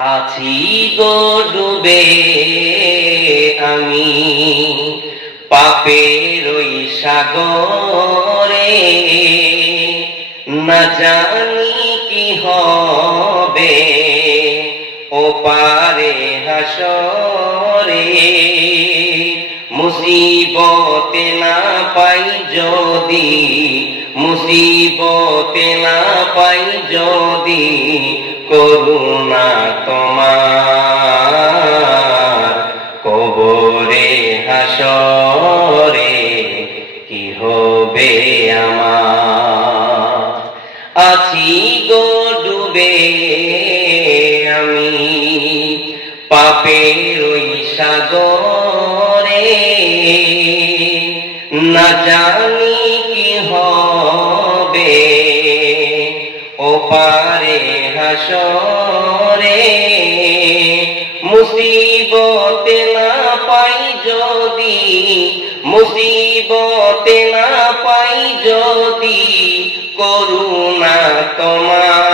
আছি গো ডুবে আমি পাপের ওই সাগরে, না জানি কি হবে ওপারে হাসরে। মুসিবতে না পাই যদি, মুসিবতে না পাই যদি, করুণা তোমার কবরে হাসরে কি হবে আমার। আছি গো ডুবে আমি পাপের ওই সাগরে, না জানি কি হবে ওপারে হাসরে। মুসিবতে না পাই যদি, মুসিবতে না পাই যদি, করুণা তোমার